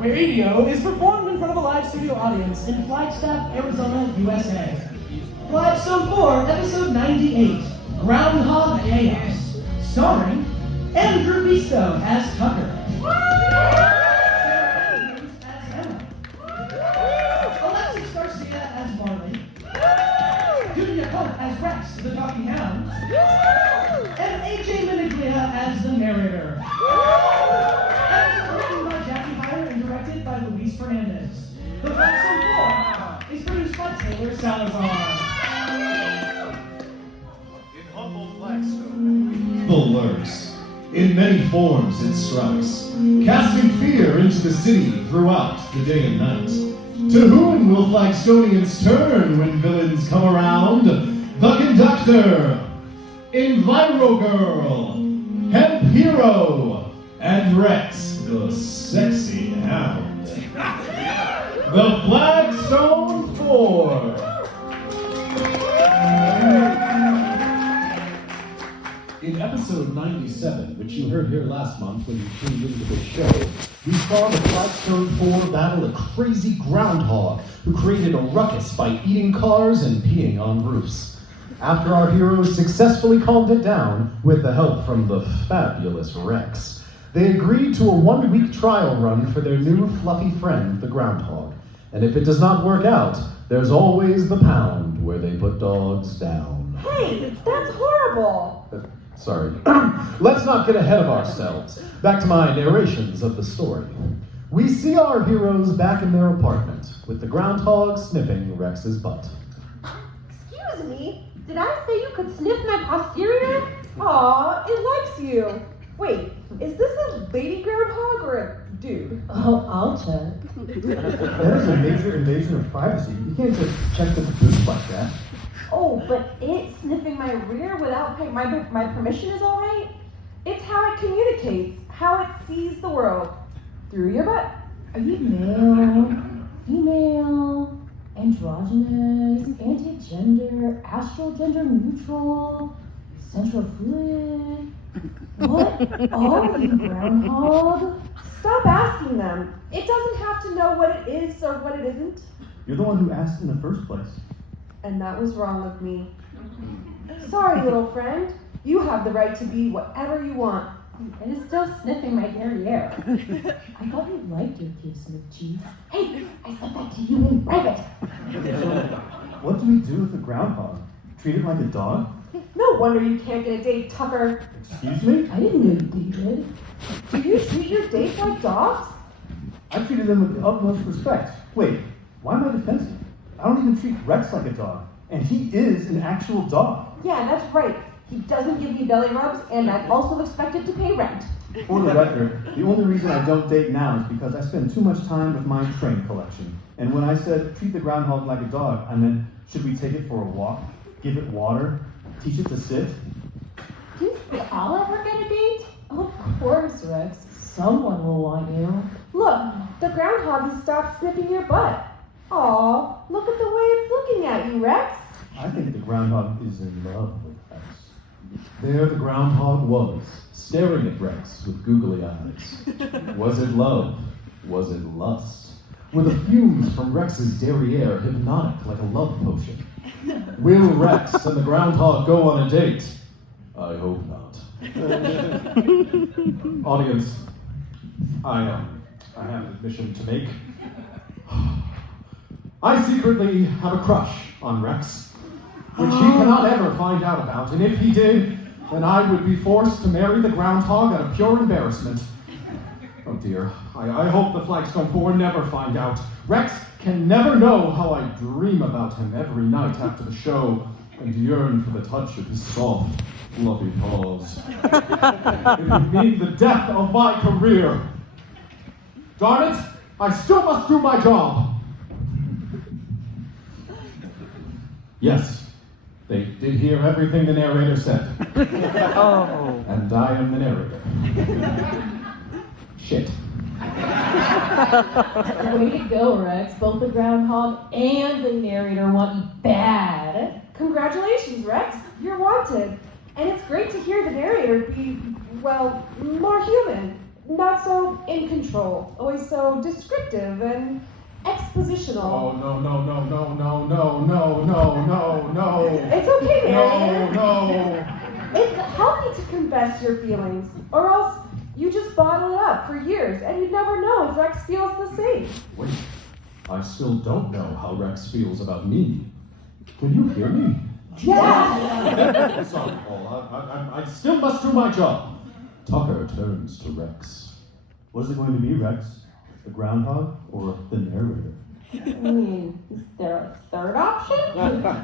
Radio is performed in front of a live studio audience in Flagstone, Arizona, USA. Flagstone 4, episode 98, Groundhog Chaos, starring Andrew Beesto as Tucker. As Emma. Alexis Garcia as Marley. Julia Cope as Rex, the Talking Hound. And AJ Miniglia as the narrator. Directed by Luis Fernandez. The Flagstone 4 is produced by Taylor Salazar. In humble Flagstone, evil lurks. In many forms it strikes, casting fear into the city throughout the day and night. To whom will Flagstonians turn when villains come around? The Conductor, Enviro Girl, Hemp Hero, and Rex, the Sexy Hound. The Flagstone 4. In episode 97, which you heard here last month when you tuned into the show, we saw the Flagstone 4 battle a crazy groundhog who created a ruckus by eating cars and peeing on roofs. After our heroes successfully calmed it down with the help from the fabulous Rex, they agreed to a 1-week trial run for their new fluffy friend, the groundhog. And if it does not work out, there's always the pound where they put dogs down. Hey, that's horrible! Sorry. Let's not get ahead of ourselves. Back to my narrations of the story. We see our heroes back in their apartment, with the groundhog sniffing Rex's butt. Excuse me, did I say you could sniff my posterior? Aw, it likes you. Wait, is this a lady groundhog or a dude? Oh, I'll check. That is a major invasion of privacy. You can't just check the booth like that. Oh, but it sniffing my rear without my permission is all right? It's how it communicates, how it sees the world. Through your butt. Are you male, female, androgynous, anti-gender, astral gender neutral, central fluid? What are you, groundhog? Stop asking them. It doesn't have to know what it is or what it isn't. You're the one who asked in the first place. And that was wrong of me. Sorry, little friend. You have the right to be whatever you want. And it's still sniffing my derriere. I thought you liked your cute sniff, Chief. Hey, I said that to you in private. What do we do with the groundhog? Treat it like a dog? No wonder you can't get a date, Tucker. Excuse me? I didn't know you did. Do you treat your dates like dogs? I treated them with the utmost respect. Wait, why am I defensive? I don't even treat Rex like a dog. And he is an actual dog. Yeah, that's right. He doesn't give me belly rubs, and I'm also expected to pay rent. For the record, the only reason I don't date now is because I spend too much time with my train collection. And when I said treat the groundhog like a dog, I meant should we take it for a walk, give it water, teach it to sit? Do you think I'll ever get a date? Of course, Rex. Someone will want you. Look, the groundhog has stopped sniffing your butt. Aw, look at the way it's looking at you, Rex. I think the groundhog is in love with Rex. There the groundhog was, staring at Rex with googly eyes. Was it love? Was it lust? Were the fumes from Rex's derriere hypnotic like a love potion? Will Rex and the groundhog go on a date? I hope not. Audience, I have an admission to make. I secretly have a crush on Rex, which he cannot ever find out about, and if he did, then I would be forced to marry the groundhog out of pure embarrassment. Oh dear, I hope the Flagstone 4 never find out. Rex can never know how I dream about him every night after the show and yearn for the touch of his soft, fluffy paws. It would mean the death of my career. Darn it, I still must do my job. Yes, they did hear everything the narrator said. Oh. And I am the narrator. Shit. Way to go, Rex. Both the groundhog and the narrator want you bad. Congratulations, Rex. You're wanted. And it's great to hear the narrator be, well, more human. not so in control, always so descriptive and expositional. Oh, no. It's okay, Mary. No. It's healthy to confess your feelings, or else you just bottle it up for years and you'd never know if Rex feels the same. Wait, I still don't know how Rex feels about me. Can you hear me? Yes! Sorry, Paul. I still must do my job. Tucker turns to Rex. What is it going to be, Rex? The groundhog or the narrator? I mean, is there a third option?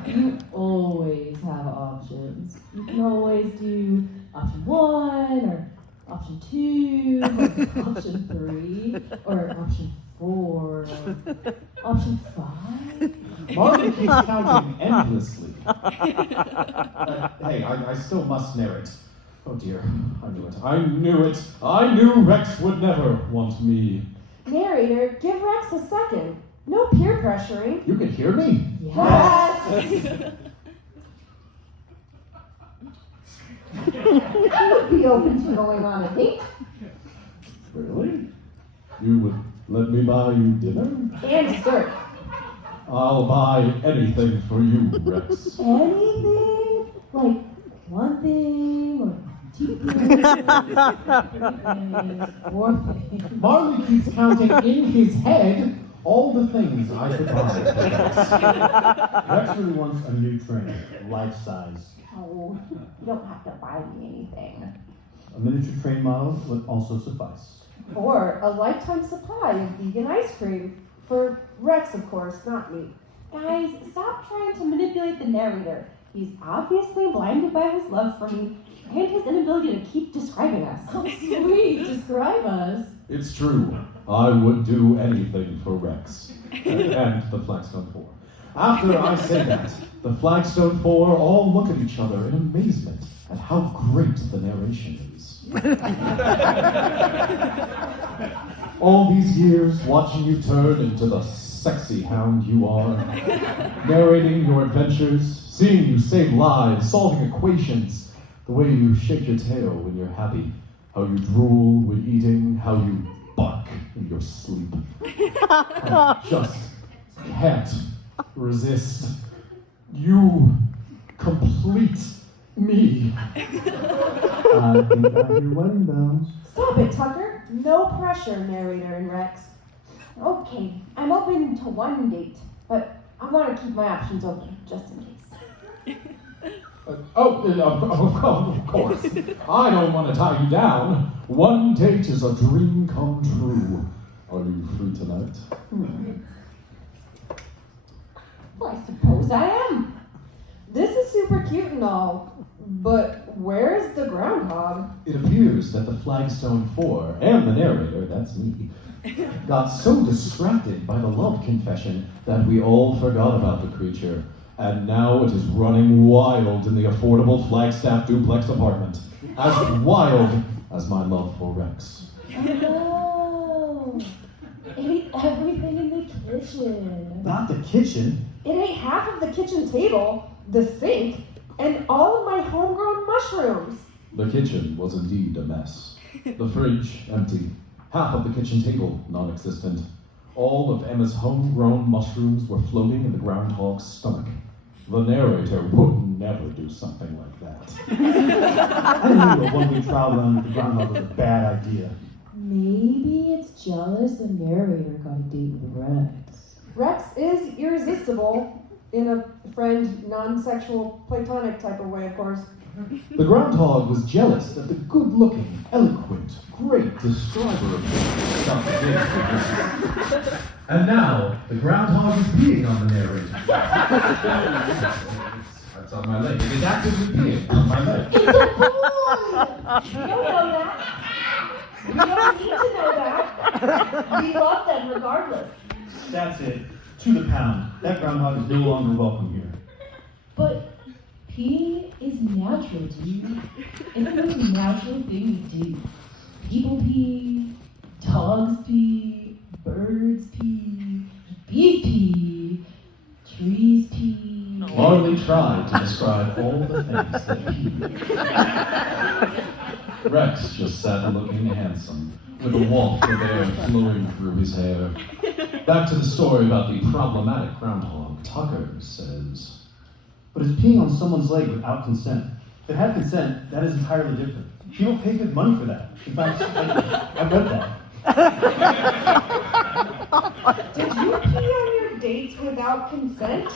You always have options. You can always do option 1 or option 2 or option 3 or option 4 or option 5. Martin keeps counting endlessly. Hey, I still must narrate. Oh dear, I knew it. I knew Rex would never want me. Narrator, give Rex a second. No peer pressuring. You can hear me? Yes! I would be open to going on a date. Really? You would let me buy you dinner? And dessert. I'll buy anything for you, Rex. Anything? Like 1 thing or 2 things? 3 things, 4 things. Marley keeps counting in his head all the things I could buy for Rex. Rex really wants a new train, life size. Oh, you don't have to buy me anything. A miniature train model would also suffice. Or a lifetime supply of vegan ice cream. For Rex, of course, not me. Guys, stop trying to manipulate the narrator. He's obviously blinded by his love for me and his inability to keep describing us. Oh, sweet, describe us. It's true. I would do anything for Rex. And the Flagstone 4. After I say that, the Flagstone 4 all look at each other in amazement at how great the narration is. All these years watching you turn into the sexy hound you are, narrating your adventures, seeing you save lives, solving equations, the way you shake your tail when you're happy, how you drool when eating, how you bark in your sleep. I just can't resist. You complete me. I think I hear wedding bells. Stop it, Tucker. No pressure, narrator and Rex. Okay, I'm open to 1 date, but I want to keep my options open, just in case. Of course. I don't want to tie you down. 1 date is a dream come true. Are you free tonight? Well, I suppose I am. This is super cute and all, but where's the groundhog? It appears that the Flagstone 4 and the narrator, that's me, got so distracted by the love confession that we all forgot about the creature. And now it is running wild in the affordable Flagstaff duplex apartment. As wild as my love for Rex. Oh, it ate everything in the kitchen. Not the kitchen. It ate half of the kitchen table, the sink, and all of my homegrown mushrooms. The kitchen was indeed a mess. The fridge empty. Half of the kitchen table non-existent. All of Emma's homegrown mushrooms were floating in the groundhog's stomach. The narrator would never do something like that. I knew a one-week trial run with the groundhog was a bad idea. Maybe it's jealous the narrator got a date with Rex. Rex is irresistible in a friend, non-sexual, platonic type of way, of course. The groundhog was jealous that the good-looking, eloquent, great describer of things got the date with Rex. And now, the groundhog is peeing on the narrator. That's on my leg. It is actively peeing on my leg. It's a boy! You don't know that. You don't need to know that. We love them regardless. That's it. To the pound. That groundhog is no longer welcome here. But peeing is natural, dude. It's a natural thing to do. People pee, dogs pee, birds pee, bees pee, trees pee. Marley really tried to describe all the things that he... Rex just sat looking handsome, with a waft of air flowing through his hair. Back to the story about the problematic groundhog, Tucker says... But it's peeing on someone's leg without consent. If it had consent, that is entirely different. People pay good money for that. In fact, I read that. Did you pee on your dates without consent?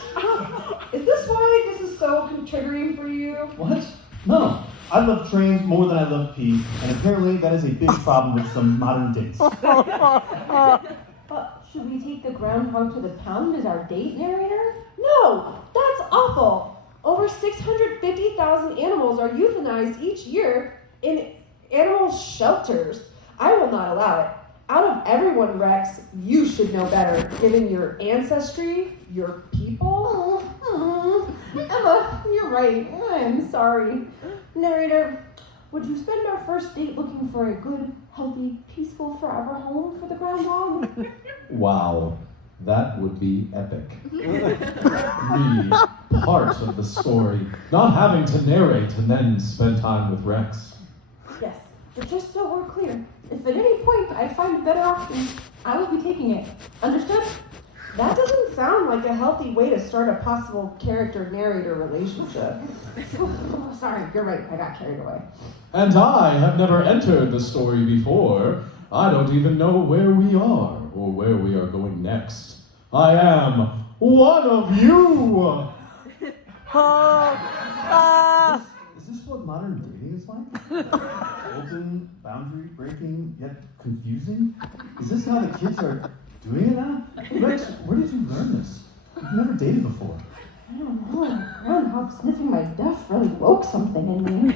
Is this why this is so triggering for you? What? No. I love trains more than I love pee, and apparently that is a big problem with some modern dates. But should we take the groundhog to the pound as our date narrator? No, that's awful. Over 650,000 animals are euthanized each year in animal shelters. I will not allow it. Out of everyone, Rex, you should know better, given your ancestry, your people. Emma, you're right. I'm sorry. Narrator, would you spend our first date looking for a good, healthy, peaceful, forever home for the groundhog? Wow, that would be epic. Me, part of the story, not having to narrate and then spend time with Rex. Yes, but just so we're clear, if at any point I find a better option, I will be taking it. Understood? That doesn't sound like a healthy way to start a possible character-narrator relationship. Oh, sorry, you're right. I got carried away. And I have never entered the story before. I don't even know where we are or where we are going next. I am one of you! Is this what modern dating is like? Open, boundary breaking, yet confusing? Is this how the kids are doing it now? Rex, where did you learn this? You've never dated before. I don't know. Groundhog sniffing my duff really woke something in me.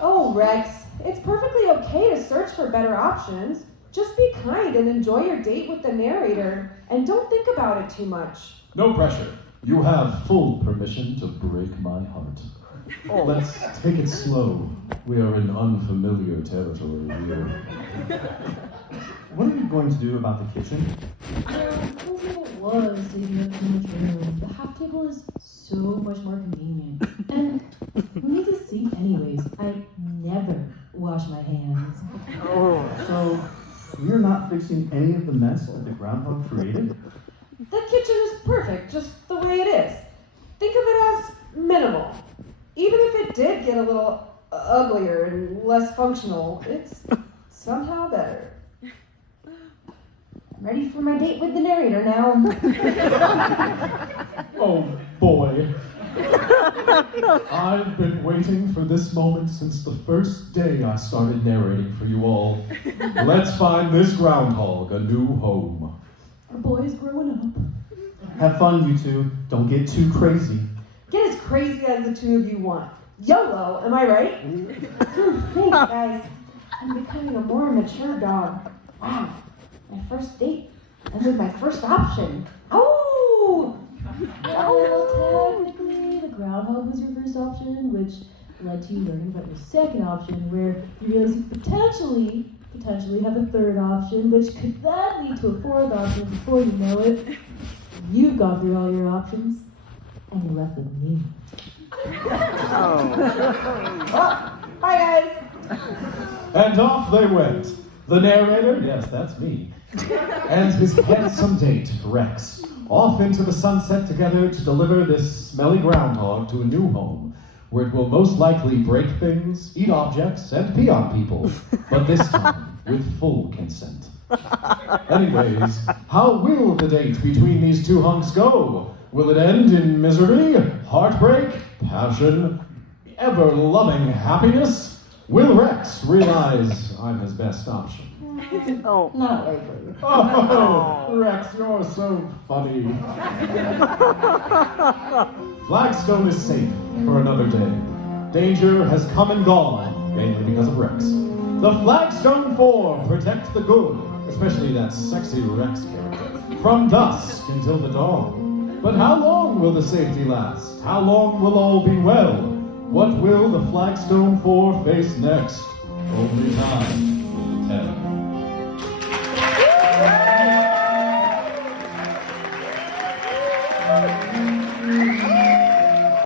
Oh, Rex, it's perfectly okay to search for better options. Just be kind and enjoy your date with the narrator, and don't think about it too much. No pressure. You have full permission to break my heart. Let's take it slow. We are in unfamiliar territory here. What are you going to do about the kitchen? It was taking up too much room. The half table is so much more convenient. And who needs a sink anyways? I never wash my hands. So, you're not fixing any of the mess that the groundhog created? The kitchen is perfect, just the way it is. Think of it as minimal. Even if it did get a little uglier and less functional, it's somehow better. I'm ready for my date with the narrator now. Oh boy. I've been waiting for this moment since the first day I started narrating for you all. Let's find this groundhog a new home. Our boy's growing up. Have fun, you two. Don't get too crazy. Get as crazy as the two of you want. YOLO, am I right? Thanks, guys. I'm becoming a more mature dog. Wow, my first date. And with my first option. Oh! Well, technically, the groundhog was your first option, which led to you learning about your second option, where you realize you potentially have a third option, which could then lead to a fourth option before you know it. You've gone through all your options, and you're left with me. Oh, bye, guys. And off they went. The narrator, yes, that's me, and his handsome date, Rex, off into the sunset together to deliver this smelly groundhog to a new home, where it will most likely break things, eat objects, and pee on people, but this time with full consent. Anyways, how will the date between these two hunks go? Will it end in misery, heartbreak, passion, ever-loving happiness? Will Rex realize I'm his best option? Oh. Not likely. Oh, Rex, you're so funny. Flagstone is safe for another day. Danger has come and gone, mainly because of Rex. The Flagstone 4 protects the good, especially that sexy Rex character, from dusk until the dawn. But how long will the safety last? How long will all be well? What will the Flagstone 4 face next? Only time will tell.